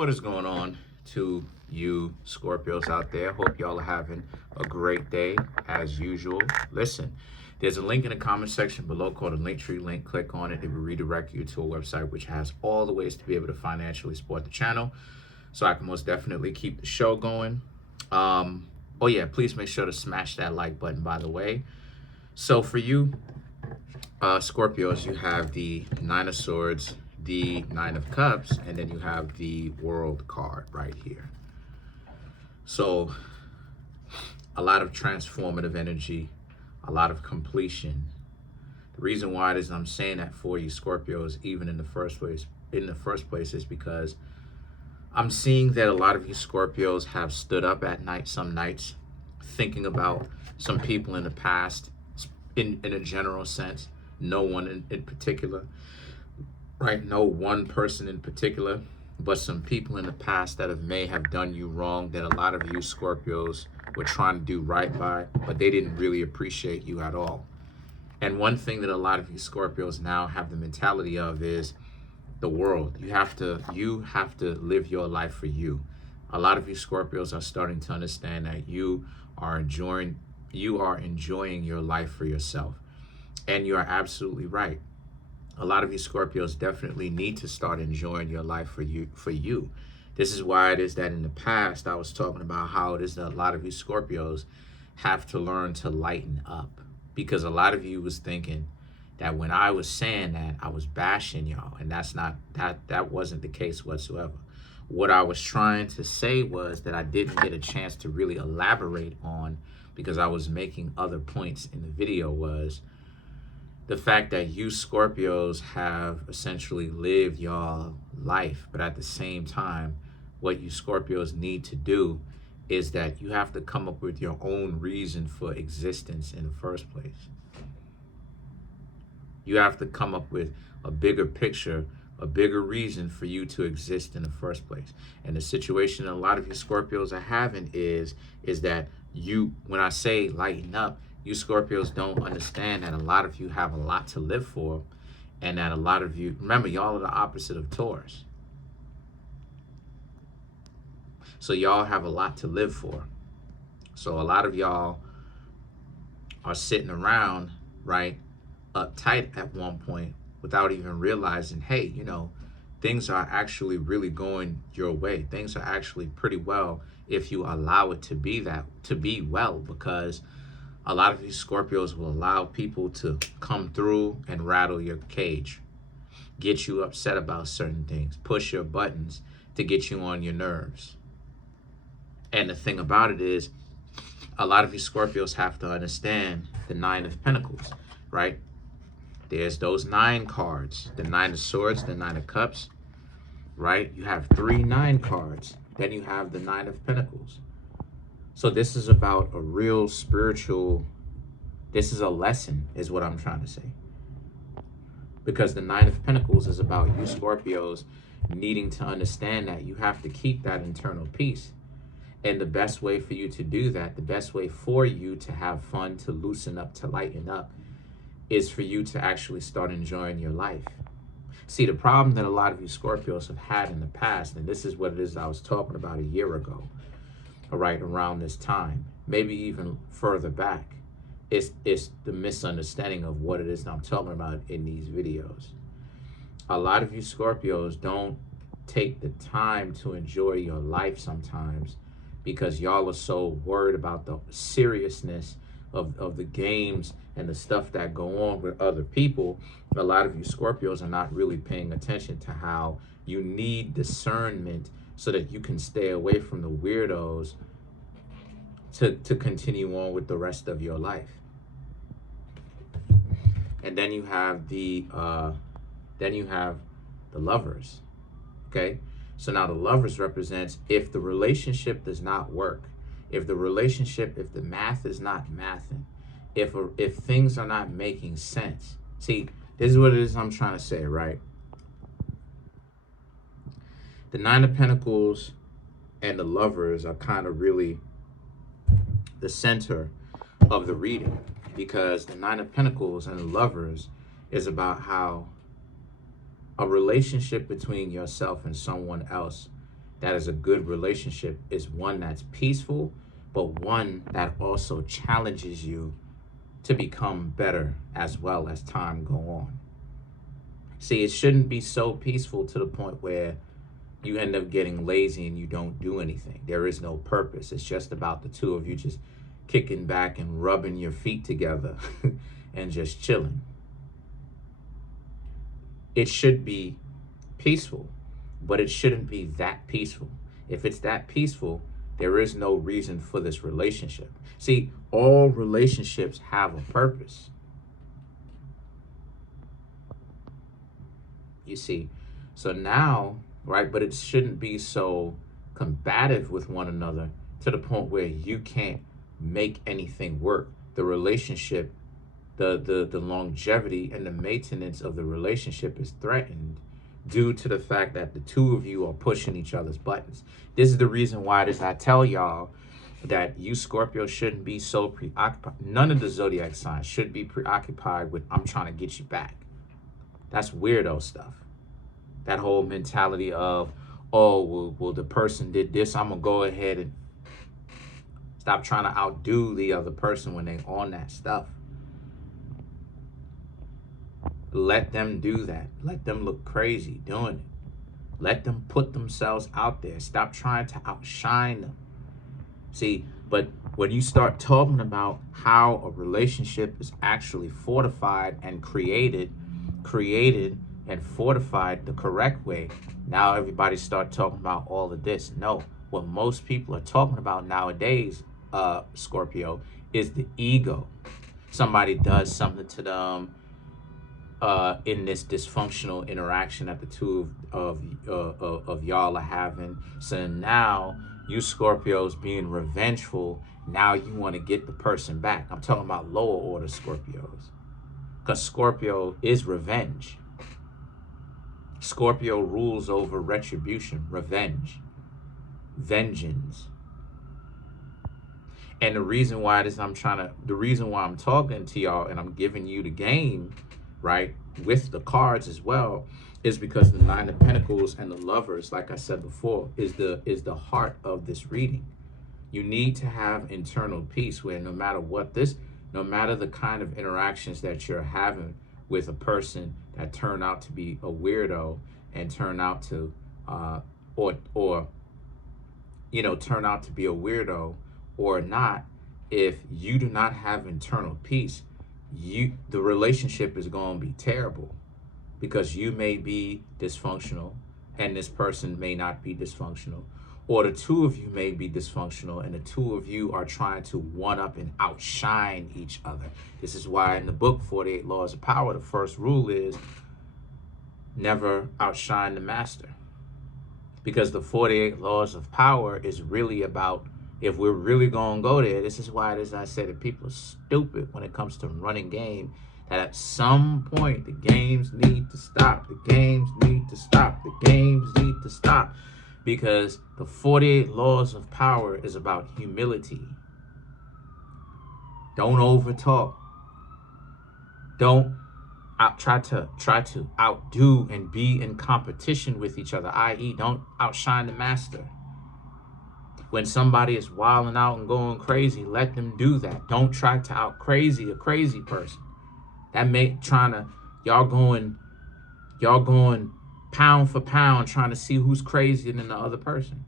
What is going on to you Scorpios out there? Hope y'all are having a great day as usual. Listen, there's a link in the comment section below called a Linktree link. Click on it. It will redirect you to a website which has all the ways to be able to financially support the channel so I can most definitely keep the show going. Oh yeah, please make sure to smash that like button, by the way. So for you Scorpios, you have the Nine of Swords, the Nine of Cups, and then you have the World card right here. So a lot of transformative energy, a lot of completion. The reason why it is I'm saying that for you Scorpios, even in the first place, is because I'm seeing that a lot of you Scorpios have stood up at night, some nights, thinking about some people in the past, in a general sense. No one in particular, right? No one person in particular, but some people in the past that may have done you wrong, that a lot of you Scorpios were trying to do right by, but they didn't really appreciate you at all. And one thing that a lot of you Scorpios now have the mentality of is the world. You have to live your life for you. A lot of you Scorpios are starting to understand that you are enjoying your life for yourself. And you are absolutely right. A lot of you Scorpios definitely need to start enjoying your life for you. This is why it is that in the past I was talking about how it is that a lot of you Scorpios have to learn to lighten up, because a lot of you was thinking that when I was saying that I was bashing y'all, and that wasn't the case whatsoever. What I was trying to say was that I didn't get a chance to really elaborate on, because I was making other points in the video, was the fact that you Scorpios have essentially lived your life, but at the same time, what you Scorpios need to do is that you have to come up with your own reason for existence in the first place. You have to come up with a bigger picture, a bigger reason for you to exist in the first place. And the situation a lot of you Scorpios are having is that you, when I say lighten up, you Scorpios don't understand that a lot of you have a lot to live for, and that a lot of you, remember, y'all are the opposite of Taurus. So y'all have a lot to live for. So a lot of y'all are sitting around, right, uptight at one point without even realizing, hey, you know, things are actually really going your way. Things are actually pretty well if you allow it to be well, because a lot of these Scorpios will allow people to come through and rattle your cage, get you upset about certain things, push your buttons to get you on your nerves. And the thing about it is, a lot of you Scorpios have to understand the Nine of Pentacles, right? There's those 9 cards, the Nine of Swords, the Nine of Cups, right? You have 3 9 cards. Then you have the Nine of Pentacles. So this is about a real spiritual, this is a lesson, is what I'm trying to say. Because the Nine of Pentacles is about you Scorpios needing to understand that you have to keep that internal peace. And the best way for you to do that, the best way for you to have fun, to loosen up, to lighten up, is for you to actually start enjoying your life. See, the problem that a lot of you Scorpios have had in the past, and this is what it is I was talking about a year ago, right around this time, maybe even further back, it's the misunderstanding of what it is I'm talking about in these videos. A lot of you Scorpios don't take the time to enjoy your life sometimes, because y'all are so worried about the seriousness of the games and the stuff that go on with other people. A lot of you Scorpios are not really paying attention to how you need discernment so that you can stay away from the weirdos to continue on with the rest of your life. And then you have the Lovers. Okay, so now the Lovers represents if the relationship does not work, if the math is not mathing, if things are not making sense. See, this is what it is I'm trying to say, right? The Nine of Pentacles and the Lovers are kind of really the center of the reading, because the Nine of Pentacles and the Lovers is about how a relationship between yourself and someone else that is a good relationship is one that's peaceful, but one that also challenges you to become better as well as time go on. See, it shouldn't be so peaceful to the point where you end up getting lazy and you don't do anything. There is no purpose. It's just about the two of you just kicking back and rubbing your feet together and just chilling. It should be peaceful, but it shouldn't be that peaceful. If it's that peaceful, there is no reason for this relationship. See, all relationships have a purpose. You see, so now, right, but it shouldn't be so combative with one another to the point where you can't make anything work. The relationship, the longevity and the maintenance of the relationship is threatened due to the fact that the two of you are pushing each other's buttons. This is the reason why I tell y'all that you Scorpio shouldn't be so preoccupied. None of the zodiac signs should be preoccupied with I'm trying to get you back. That's weirdo stuff. That whole mentality of, oh, well, the person did this, I'm gonna go ahead and stop trying to outdo the other person when they on that stuff. Let them do that. Let them look crazy doing it. Let them put themselves out there. Stop trying to outshine them. See, but when you start talking about how a relationship is actually fortified and created and fortified the correct way, now everybody start talking about all of this. No, what most people are talking about nowadays, Scorpio, is the ego. Somebody does something to them in this dysfunctional interaction that the two of y'all are having. So now you Scorpios being revengeful, now you want to get the person back. I'm talking about lower order Scorpios, because Scorpio is revenge. Scorpio rules over retribution, revenge, vengeance. And the reason why the reason why I'm talking to y'all and I'm giving you the game, right, with the cards as well, is because the Nine of Pentacles and the Lovers, like I said before, is the heart of this reading. You need to have internal peace where no matter the kind of interactions that you're having with a person that turn out to be a weirdo and turn out to turn out to be a weirdo or not, if you do not have internal peace, the relationship is going to be terrible, because you may be dysfunctional and this person may not be dysfunctional, or the two of you may be dysfunctional and the two of you are trying to one up and outshine each other. This is why in the book 48 Laws of Power, the first rule is never outshine the master, because the 48 Laws of Power is really about, if we're really going to go there, this is why I say that people are stupid when it comes to running game, that at some point the games need to stop. The games need to stop. The games need to stop. Because the 48 Laws of Power is about humility. Don't overtalk. Don't try to outdo and be in competition with each other, i.e. don't outshine the master. When somebody is wilding out and going crazy, let them do that. Don't try to out crazy a crazy person. That y'all going pound for pound trying to see who's crazier than the other person.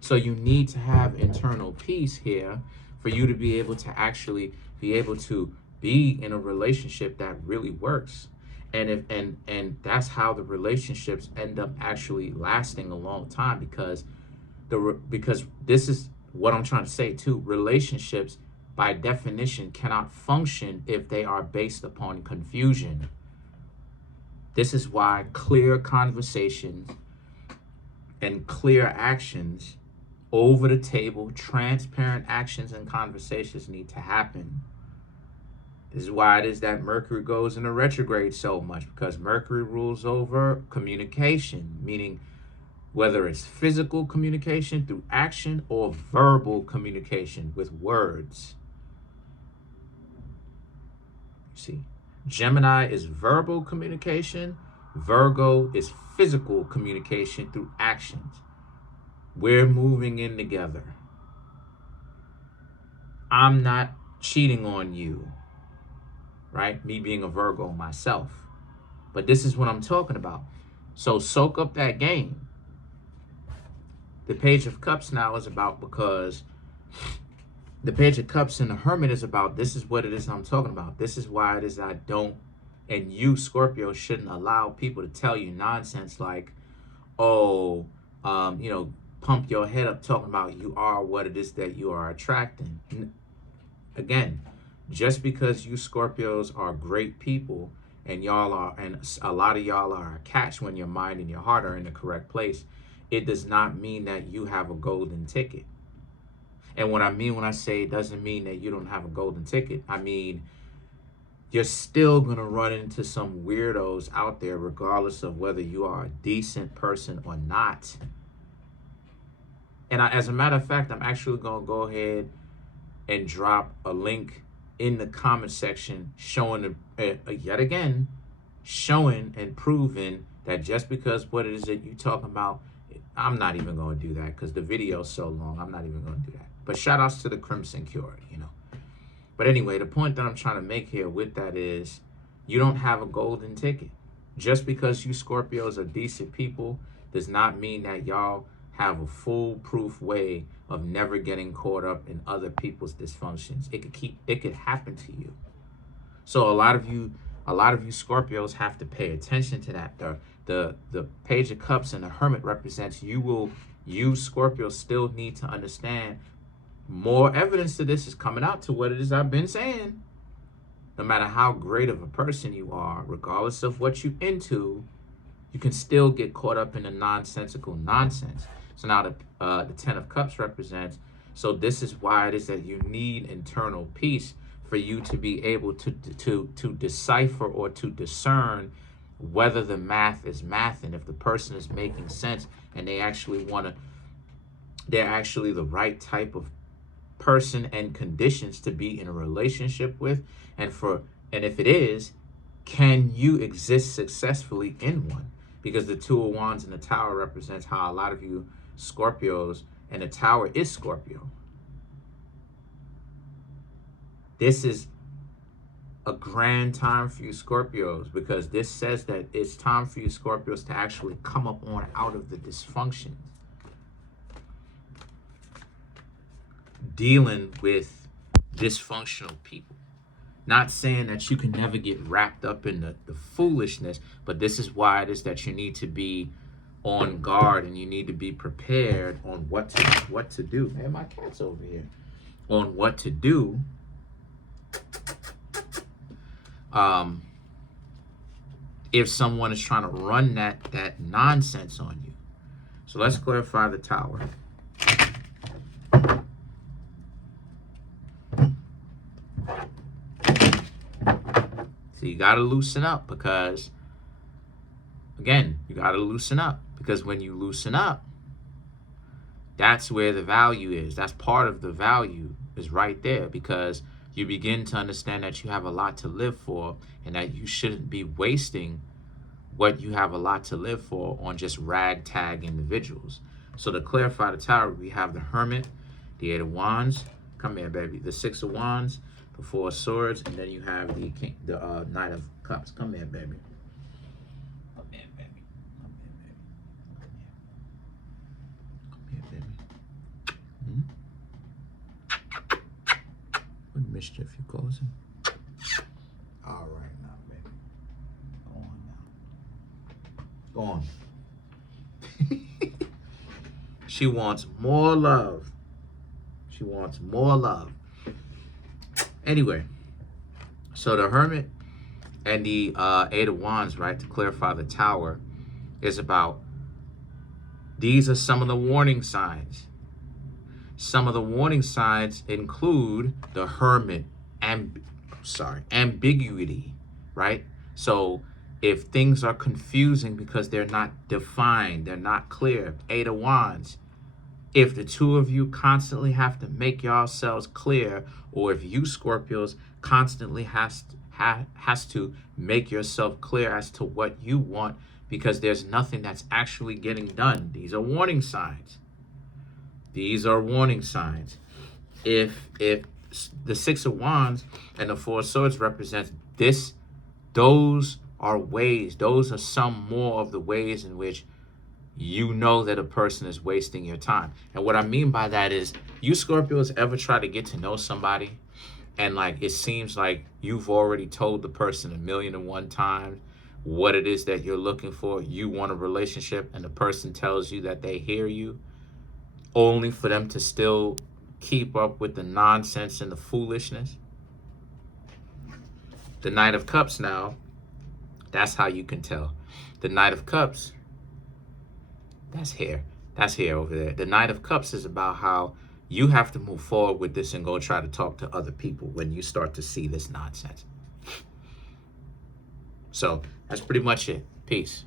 So you need to have internal peace here for you to be able to actually be able to be in a relationship that really works. And that's how the relationships end up actually lasting a long time, because this is what I'm trying to say too. Relationships by definition cannot function if they are based upon confusion. This is why clear conversations and clear actions, over the table, transparent actions and conversations need to happen. This is why it is that Mercury goes into retrograde so much, because Mercury rules over communication, meaning whether it's physical communication through action or verbal communication with words. See, Gemini is verbal communication. Virgo is physical communication through actions. We're moving in together. I'm not cheating on you, right? Me being a Virgo myself. But this is what I'm talking about. So soak up that game. The Page of Cups now is about, because the Page of Cups and the Hermit is about, this is what it is I'm talking about. This is why it is I don't, and you, Scorpio, shouldn't allow people to tell you nonsense like, oh, pump your head up talking about you are what it is that you are attracting. Again, just because you Scorpios are great people and y'all are, and a lot of y'all are catch when your mind and your heart are in the correct place, it does not mean that you have a golden ticket. And what I mean when I say it doesn't mean that you don't have a golden ticket, I mean, you're still going to run into some weirdos out there, regardless of whether you are a decent person or not. And as a matter of fact, I'm actually going to go ahead and drop a link in the comment section showing, yet again, showing and proving that just because what it is that you talking about, I'm not even going to do that because the video is so long. I'm not even going to do that. But shout outs to the Crimson Cure, But anyway, the point that I'm trying to make here with that is you don't have a golden ticket. Just because you Scorpios are decent people does not mean that y'all have a foolproof way of never getting caught up in other people's dysfunctions. It could happen to you. So a lot of you Scorpios have to pay attention to that. The Page of Cups and the Hermit represents you Scorpios still need to understand. More evidence to this is coming out to what it is I've been saying. No matter how great of a person you are, regardless of what you're into, you can still get caught up in the nonsensical nonsense. So now the Ten of Cups represents, so this is why it is that you need internal peace for you to be able to decipher or to discern whether the math is math and if the person is making sense and they're actually the right type of person and conditions to be in a relationship with, and if it is, can you exist successfully in one? Because the Two of Wands and the Tower represents how a lot of you Scorpios, and the Tower is Scorpio. This is a grand time for you Scorpios, because this says that it's time for you Scorpios to actually come up on out of the dysfunction. Dealing with dysfunctional people. Not saying that you can never get wrapped up in the foolishness, but this is why it is that you need to be on guard and you need to be prepared on what to do. Man, my cat's over here. On what to do. If someone is trying to run that nonsense on you. So let's clarify the Tower. So you got to loosen up, because, again, you got to loosen up, because when you loosen up, that's where the value is. That's part of the value is right there, because you begin to understand that you have a lot to live for and that you shouldn't be wasting what you have a lot to live for on just ragtag individuals. So to clarify the Tower, we have the Hermit, the Eight of Wands, come here, baby, the Six of Wands, the Four of Swords, and then you have the Knight of Cups. Come here, baby. Come here, baby. Come here, baby. Come here, baby. What mischief you causing? All right now, baby. Go on now. Go on. She wants more love. She wants more love. Anyway, so the Hermit and the Eight of Wands, right, to clarify the Tower, is about, these are some of the warning signs. Some of the warning signs include the Hermit, ambiguity, right? So if things are confusing because they're not defined, they're not clear, Eight of Wands, if the two of you constantly have to make yourselves clear, or if you Scorpios constantly has to make yourself clear as to what you want, because there's nothing that's actually getting done. These are warning signs. These are warning signs. If the Six of Wands and the Four of Swords represents this, those are ways, those are some more of the ways in which you know that a person is wasting your time. And what I mean by that is, you Scorpios ever try to get to know somebody and like it seems like you've already told the person 1,000,001 times what it is that you're looking for. You want a relationship, and the person tells you that they hear you, only for them to still keep up with the nonsense and the foolishness. The Knight of Cups now, that's how you can tell. The Knight of Cups, that's here. That's here over there. The Knight of Cups is about how you have to move forward with this and go try to talk to other people when you start to see this nonsense. So that's pretty much it. Peace.